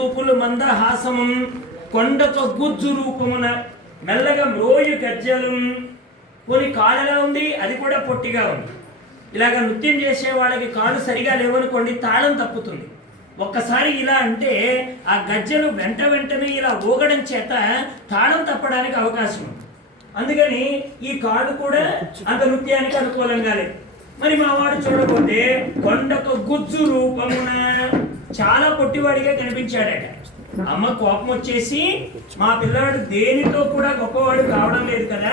రూపులు మందహాసము కొండతో గుజ్జు రూపమున మెల్లగా మ్రోయు గజ్జలు కొన్ని కాళ్ళలా ఉంది, అది కూడా పొట్టిగా ఉంది. ఇలాగ నృత్యం చేసే వాళ్ళకి కాళ్ళు సరిగా లేవనుకోండి, తాళం తప్పుతుంది. ఒక్కసారి ఇలా అంటే ఆ గజ్జలు వెంటనే ఇలా ఊగడం చేత తాళం తప్పడానికి అవకాశం ఉంది. అందుకని ఈ కాళ్ళు కూడా అంత నృత్యానికి అనుకూలంగా లేదు. మరి మా వాడు చూడకపోతే కొండకు గుజ్జు రూపమున చాలా పొట్టివాడిగా కనిపించాడట. అమ్మ కోపం వచ్చేసి, మా పిల్లాడు దేనితో కూడా గొప్పవాడు కావడం లేదు కదా,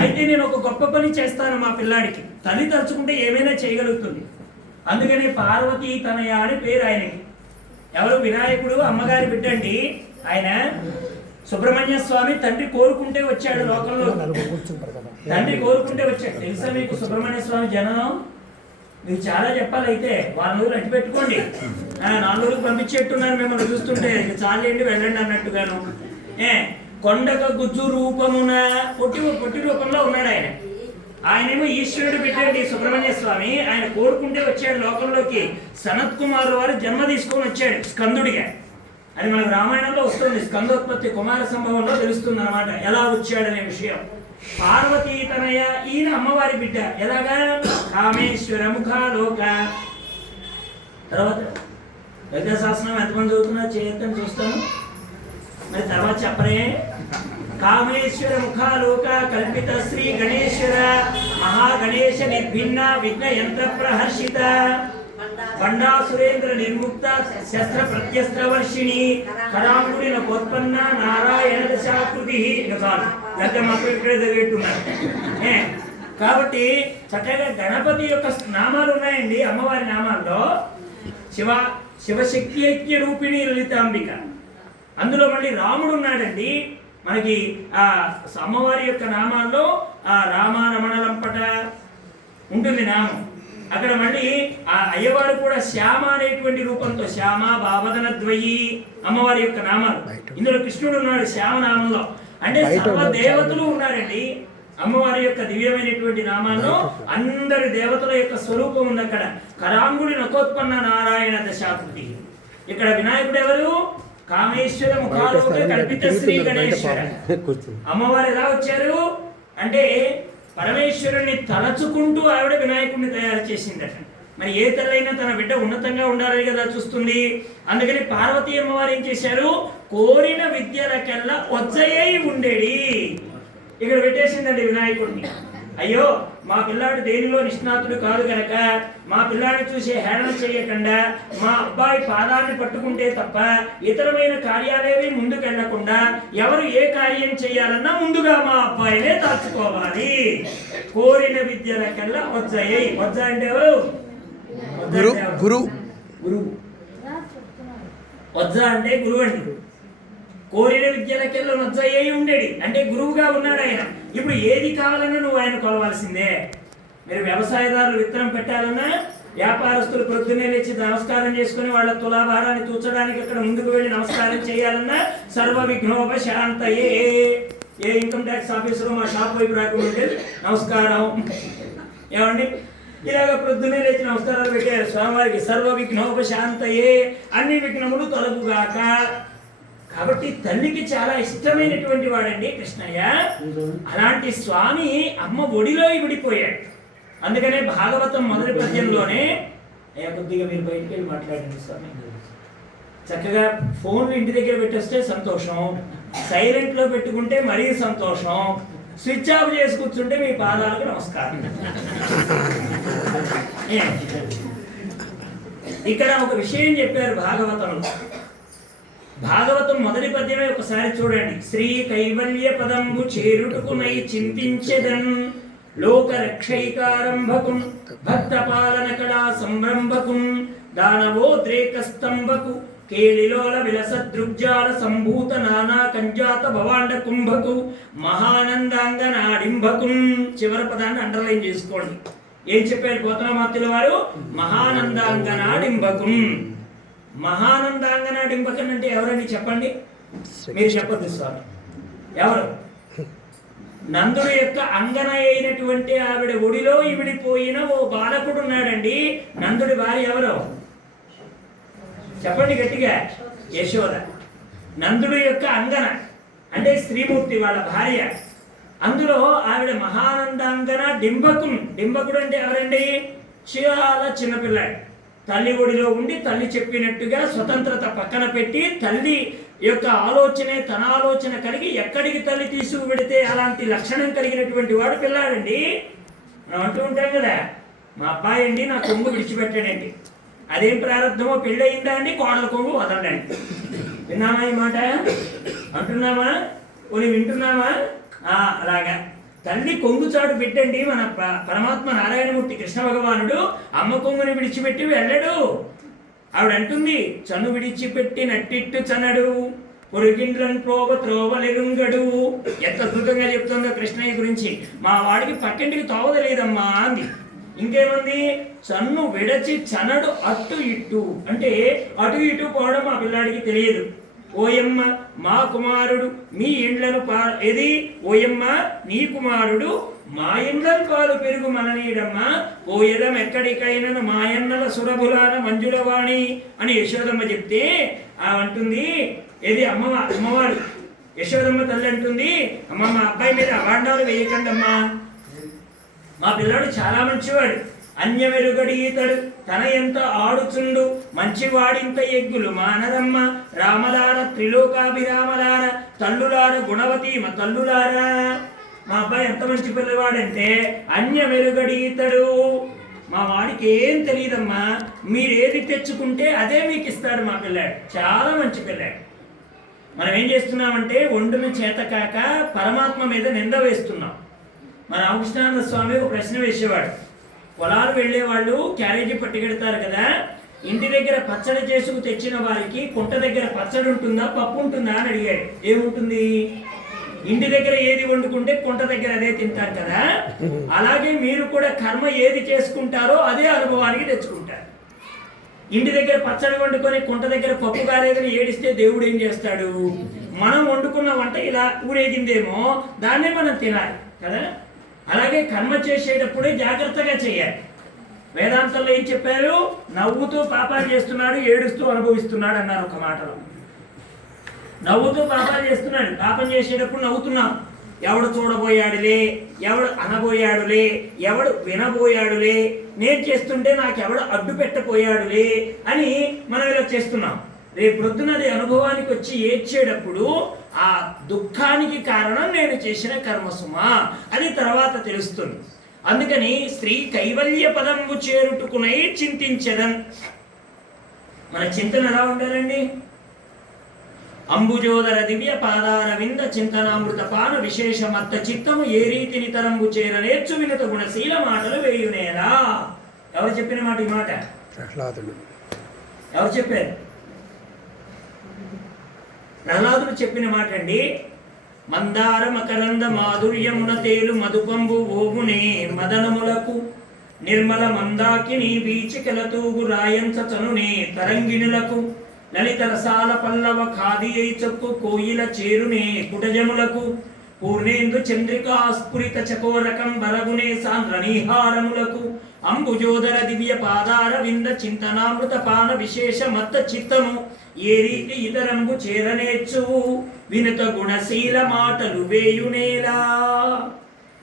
అయితే నేను ఒక గొప్ప పని చేస్తాను మా పిల్లాడికి, తల్లి తలుచుకుంటే ఏమైనా చేయగలుగుతుంది. అందుకని పార్వతీ తనయ అని పేరు ఆయనకి. ఎవరు? వినాయకుడు అమ్మగారి బిడ్డండి ఆయన. సుబ్రహ్మణ్య స్వామి తండ్రి కోరుకుంటే వచ్చాడు లోకంలో. తండ్రి కోరుకుంటే వచ్చాడు. తెలుసా మీకు సుబ్రహ్మణ్య స్వామి జననం? మీరు చాలా చెప్పాలి. అయితే వాళ్ళ ఊరు అట్టి పెట్టుకోండి. 4 ఊరికి పంపించేట్టున్నారు మిమ్మల్ని చూస్తుంటే, చాలేండి వెళ్ళండి అన్నట్టుగాను. కొండక గుజ్జు రూపమున పొట్టి రూపంలో ఉన్నాడు ఆయన. ఆయనేమో ఈశ్వరుడు పెట్టండి సుబ్రహ్మణ్య స్వామి. ఆయన కోరుకుంటే వచ్చాడు లోకంలోకి. సనత్ కుమార్ వారు జన్మ తీసుకొని వచ్చాడు స్కందుడిగా. అది మనకు రామాయణంలో వస్తుంది. స్కందోత్పత్తి కుమార సంభవంలో తెలుస్తుంది అన్నమాట ఎలా వచ్చాడనే విషయం. పార్వతీ తనయ, ఈయన అమ్మవారి బిడ్డ. ఎలాగా? కామేశ్వర ముఖాలోక. తర్వాత లలితా సహస్రనామం ఎంతమంది చదువుతున్నా చేయొద్దని చూస్తాను. మరి తర్వాత చెప్పరే. కామేశ్వర ముఖాలోక కల్పిత శ్రీ గణేశ్వర మహాగణేశ నిర్భిన్న విఘ్న యంత్ర ప్రహర్షిత బండాసురేంద్ర నిర్ముక్త శస్త్ర ప్రత్యస్త్ర వర్షిణి కరాంగుడి నకోత్పన్న నారాయణ దశాకృతి. లేకపోతే మాకు ఇక్కడే చదివేట్టున్నారు. కాబట్టి చక్కగా గణపతి యొక్క నామాలు ఉన్నాయండి అమ్మవారి నామాల్లో. శివశక్తి ఐక్య రూపిణి లలితాంబిక. అందులో మళ్ళీ రాముడు ఉన్నాడండి మనకి. ఆ అమ్మవారి యొక్క నామాల్లో ఆ రామారమణలంపట ఉంటుంది నామం. అక్కడ మళ్ళీ ఆ అయ్యవారు కూడా శ్యామ అనేటువంటి రూపంతో, శ్యామ బావదన ద్వయి అమ్మవారి యొక్క నామాలు. ఇందులో కృష్ణుడు ఉన్నాడు శ్యామ నామంలో. అంటే సర్వ దేవతలు ఉన్నారండి అమ్మవారి యొక్క దివ్యమైనటువంటి నామాల్లో. అందరి దేవతల యొక్క స్వరూపం ఉంది అక్కడ. కరాంగుడి నకోత్పన్న నారాయణ దశాకృతి. ఇక్కడ వినాయకుడు ఎవరు? కామేశ్వర ముఖాలోక కల్పిత శ్రీ గణేశ్వర. అమ్మవారు ఎలా వచ్చారు అంటే పరమేశ్వరుణ్ణి తలచుకుంటూ ఆవిడ వినాయకుడిని తయారు చేసిందట. మరి ఏ తల్లైనా తన బిడ్డ ఉన్నతంగా ఉండాలని కదా చూస్తుంది. అందుకని పార్వతీ అమ్మవారు ఏం చేశారు? కోరిన విద్యలకెల్లా వచ్చయ్యై ఉండేది. ఇక్కడ పెట్టేసిందండి వినాయకుడిని. అయ్యో మా పిల్లాడు దేనిలో నిష్ణాతుడు కాదు కనుక మా పిల్లాడిని చూసి హేళన చేయకుండా మా అబ్బాయి పాదాన్ని పట్టుకుంటే తప్ప ఇతరమైన కార్యాలేవి ముందుకెళ్లకుండా ఎవరు ఏ కార్యం చేయాలన్నా ముందుగా మా అబ్బాయినే దాచుకోవాలి. కోరిన విద్యలకల్లా వచ్చాయి. వజ్జ అంటే ఎవరు? గురువు. వజ్జ అంటే గురువు అండి. కోరిన విద్యలకెల్లా వజ్జయ్యి ఉండేది అంటే గురువుగా ఉన్నాడు ఆయన. ఇప్పుడు ఏది కావాలన్నా నువ్వు ఆయన కొలవాల్సిందే. మీరు వ్యవసాయదారులు విత్తనం పెట్టాలన్నా, వ్యాపారస్తులు ప్రొద్దునే లేచి నమస్కారం చేసుకుని వాళ్ళ తులాభారాన్ని తూచడానికి అక్కడ ముందుకు వెళ్ళి నమస్కారం చేయాలన్నా సర్వ విఘ్నోపశాంతయే. ఏ ఇన్కమ్ ట్యాక్స్ ఆఫీసరు మా షాప్ వైపు రాకుండా నమస్కారం ఏమండి ఇలాగ ప్రొద్దునే లేచి నమస్కారాలు పెట్టారు స్వామివారికి. సర్వ విఘ్నోపశాంతయే, అన్ని విఘ్నములు తొలగుగాక. కాబట్టి తల్లికి చాలా ఇష్టమైనటువంటి వాడండి కృష్ణయ్య. అలాంటి స్వామి అమ్మ ఒడిలో విడిపోయాడు. అందుకనే భాగవతం మొదటి పద్యంలోనే, కొద్దిగా మీరు బయటికి వెళ్ళి మాట్లాడండి స్వామి, చక్కగా ఫోన్లు ఇంటి దగ్గర పెట్టేస్తే సంతోషం, సైలెంట్లో పెట్టుకుంటే మరీ సంతోషం, స్విచ్ ఆఫ్ చేసి కూర్చుంటే మీ పాదాలకు నమస్కారం. ఇక్కడ ఒక విషయం చెప్పారు భాగవతంలో. భాగవతం మొదటి పద్యమే ఒకసారి చూడండి. శ్రీ కైవల్య పదంబు చేరుటకునై చింతించెదన్ లోక రక్షైకారంభకుం భక్త పాలన కళా సంరంభకుం దానవోద్రేక స్తంభకు కేళిలోల విలసదృగ్జాల సంభూత నానా కంజాత భవాండ కుంభకు మహానందాంగనాడింభకుం. చివరి పదాన్ని అండర్లైన్ చేసుకోండి. ఏం చెప్పారు పోతనామాత్యుల వారు? మహానందాంగనాడింభకుం. మహానందాంగనాడింపకం అంటే ఎవరండి చెప్పండి? మీరు చెప్పద్దు స్వామి. ఎవరు? నందుడు యొక్క అంగన అయినటువంటి ఆవిడ ఒడిలో ఇవిడిపోయిన ఓ బాలకుడు ఉన్నాడండి. నందుడి భార్య ఎవరు చెప్పండి గట్టిగా? యశోద. నందుడు యొక్క అంగన అంటే స్త్రీమూర్తి వాళ్ళ భార్య. అందులో ఆవిడ మహానందాంగన డింబకుడు అంటే ఎవరండి? చాలా చిన్నపిల్లాడు. తల్లి ఒడిలో ఉండి తల్లి చెప్పినట్టుగా స్వతంత్రత పక్కన పెట్టి తల్లి యొక్క ఆలోచనే తన ఆలోచన కలిగి ఎక్కడికి తల్లి తీసుకువెడితే అలాంటి లక్షణం కలిగినటువంటి వాడు పిల్లాడండి. మనం అంటూ ఉంటాం కదా, మా అబ్బాయి అండి నా కొంగు విడిచిపెట్టాడండి. అదేం ప్రారంభమో పెళ్ళయిందా అండి, కోడల కొంగు వదలండి. విన్నామా ఈ మాట? అంటున్నామా? కొన్ని వింటున్నామా? అలాగా తల్లి కొంగు చాటు పెట్టండి. మన పరమాత్మ నారాయణమూర్తి కృష్ణ భగవానుడు అమ్మ కొంగుని విడిచిపెట్టి వెళ్ళడు. ఆవిడ అంటుంది, చను విడిచిపెట్టి నట్టిట్టు చనడు పొరుగిండ్రన్ ప్రోవ త్రోవలెరుంగడు. ఎంత అద్భుతంగా చెప్తుందో కృష్ణయ్య గురించి. మా వాడికి పక్కింటికి తోవదలేదమ్మా అంది. ఇంకేముంది? చన్ను విడచి చనడు అట్టు ఇట్టు అంటే అటు ఇటు పోవడం మా పిల్లాడికి తెలియదు. ఓయమ్మ మా కుమారుడు మీ ఇండ్లను ఏది ఓయమ్మ నీ కుమారుడు మా ఇండ్లను పాలు పెరుగు మననీడమ్మ ఓయదం ఎక్కడికైనా మాయన్నల సురభులాన మంజులవాణి అని యశోదమ్మ చెప్తే అంటుంది, ఏది అమ్మవారు యశోదమ్మ తల్లి అంటుంది, అమ్మ మా అబ్బాయి మీద అవాండాలు వేయకండమ్మా, మా పిల్లాడు చాలా మంచివాడు, అన్యమెరుగడి ఈతడు తన ఎంత ఆడుచుండు మంచివాడింత ఎగ్గులు మానరమ్మ రామలార త్రిలోకాభిరామలార తల్లులార గుణవతి మా తల్లులారా. మా అబ్బాయి ఎంత మంచి పిల్లవాడంటే అన్యమెరుగడి ఈతడు, మా వాడికి ఏం తెలియదమ్మా, మీరేది తెచ్చుకుంటే అదే మీకు ఇస్తాడు మా పిల్లాడు, చాలా మంచి పిల్లాడు. మనం ఏం చేస్తున్నామంటే ఒండును చేతకాక పరమాత్మ మీద నింద వేస్తున్నాం. మన రామకృష్ణానంద స్వామి ఒక ప్రశ్న వేసేవాడు. పొలాలు వెళ్ళేవాళ్ళు క్యారేజీ పట్టుకెడతారు కదా, ఇంటి దగ్గర పచ్చడి చేసుకు తెచ్చిన వారికి కుంట దగ్గర పచ్చడి ఉంటుందా పప్పు ఉంటుందా అని అడిగాడు. ఏముంటుంది? ఇంటి దగ్గర ఏది వండుకుంటే కుంట దగ్గర అదే తింటారు కదా, అలాగే మీరు కూడా కర్మ ఏది చేసుకుంటారో అదే అనుభవానికి తెచ్చుకుంటారు. ఇంటి దగ్గర పచ్చడి వండుకొని కుంట దగ్గర పప్పు కాలేదని ఏడిస్తే దేవుడు ఏం చేస్తాడు? మనం వండుకున్న వంట ఇలా ఊరేగిందేమో దాన్నే మనం తినాలి కదా. అలాగే కర్మ చేసేటప్పుడే జాగ్రత్తగా చేయాలి. వేదాంతంలో ఏం చెప్పారు? నవ్వుతూ పాపాలు చేస్తున్నాడు, ఏడుస్తూ అనుభవిస్తున్నాడు అన్నారు ఒక మాటలో. నవ్వుతూ పాపాలు చేస్తున్నాడు, పాపం చేసేటప్పుడు నవ్వుతున్నాం. ఎవడు చూడబోయాడులే, ఎవడు అనబోయాడులే, ఎవడు వినబోయాడులే, నేను చేస్తుంటే నాకెవడు అడ్డు పెట్టబోయాడులే అని మనం ఇలా చేస్తున్నాం. రేపు పొద్దునది అనుభవానికి వచ్చి ఏడ్చేటప్పుడు ఆ దుఃఖానికి కారణం నేను చేసిన కర్మసుమా అది తర్వాత తెలుస్తుంది. అందుకని శ్రీ కైవల్య పదంబు చేరుటుకునై చింతించదన్. మన చింతన ఎలా ఉండాలండి? అంబుజోదర దివ్య పాదారవింద చింతనామృత పాన విశేషమత్త చిత్తము ఏ రీతిని తరంబు చేరనేర్చు వినత గుణశీల మాటలు వేయునేలా. ఎవరు చెప్పిన మాట ఈ మాట? ప్రహ్లాదుడు. ఎవరు చెప్పారు? ప్రహ్లాదుడు చెప్పిన మాట అండి. మందార మకరంద మాధుర్యమున తేలు మధుపంబు ఓమునే మదనములకు నిర్మల మందాకిని వీచికల తూగు రాయంచ చనునే తరంగిణులకు లలిత రసాల పల్లవ ఖాదియై చొక్కు కోయిల చేరునే కుటజములకు పూర్ణేందు చంద్రికా స్ఫురిత చకోరకం బలగునే సాంద్రనీహారములకు అంబుజోదర దివ్య పాదార వింద చింతనామృత పాన విశేష మత్త చిత్తము ఏ రీతి ఇతరంబు చేరనేర్చు వినుత గుణశీల మాటలు వేయునేలా.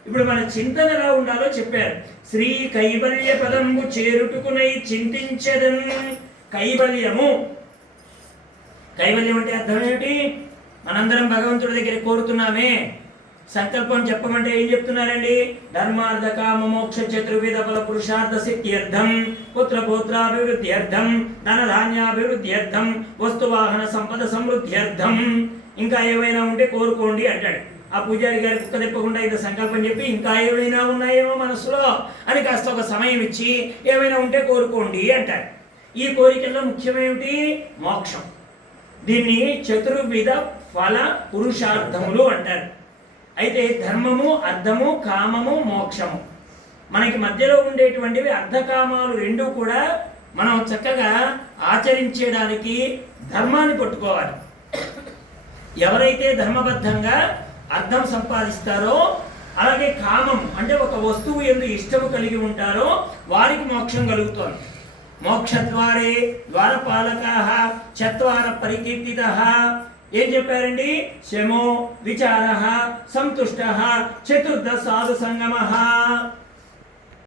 ఇప్పుడు మన చింతన ఎలా ఉండాలో చెప్పారు. శ్రీ కైవల్య పదంబు చేరుటుకునై చింతించదన్. కైవల్యము, కైవల్యం అంటే అర్థం ఏమిటి? మనందరం భగవంతుడి దగ్గర కోరుతున్నామే. సంకల్పం చెప్పమంటే ఏం చెప్తున్నారండి? ధర్మార్థ కామ మోక్ష చతుర్విధ ఫల పురుషార్థ సిద్ధ్యర్థం పుత్రపౌత్రాభివృద్ధ్యర్థం ధనధాన్యాభివృద్ధ్యర్థం వస్తువాహన సంపద సమృద్ధ్యర్థం. ఇంకా ఏమైనా ఉంటే కోరుకోండి అంటాడు. ఆ పూజారి గారి కుక్క తిప్పకుండా ఇది సంకల్పం చెప్పి ఇంకా ఏమైనా ఉన్నాయేమో మనసులో అని కాస్త ఒక సమయం ఇచ్చి ఏమైనా ఉంటే కోరుకోండి అంటాడు. ఈ కోరికల్లో ముఖ్యమేమిటి? మోక్షం. దీన్ని చతుర్విధ ఫల పురుషార్థములు అంటారు. అయితే ధర్మము, అర్థము, కామము, మోక్షము మనకి మధ్యలో ఉండేటువంటివి అర్ధకామాలు రెండూ కూడా మనం చక్కగా ఆచరించడానికి ధర్మాన్ని పట్టుకోవాలి. ఎవరైతే ధర్మబద్ధంగా అర్థం సంపాదిస్తారో, అలాగే కామం అంటే ఒక వస్తువు యందు ఇష్టము కలిగి ఉంటారో వారికి మోక్షం కలుగుతోంది. మోక్షద్వారే ద్వారపాలకాః చత్వార పరికీర్తితః. ఏం చెప్పారండి? శమో విచారః సంతుష్టః చతుర్దశ సాధు సంగమః.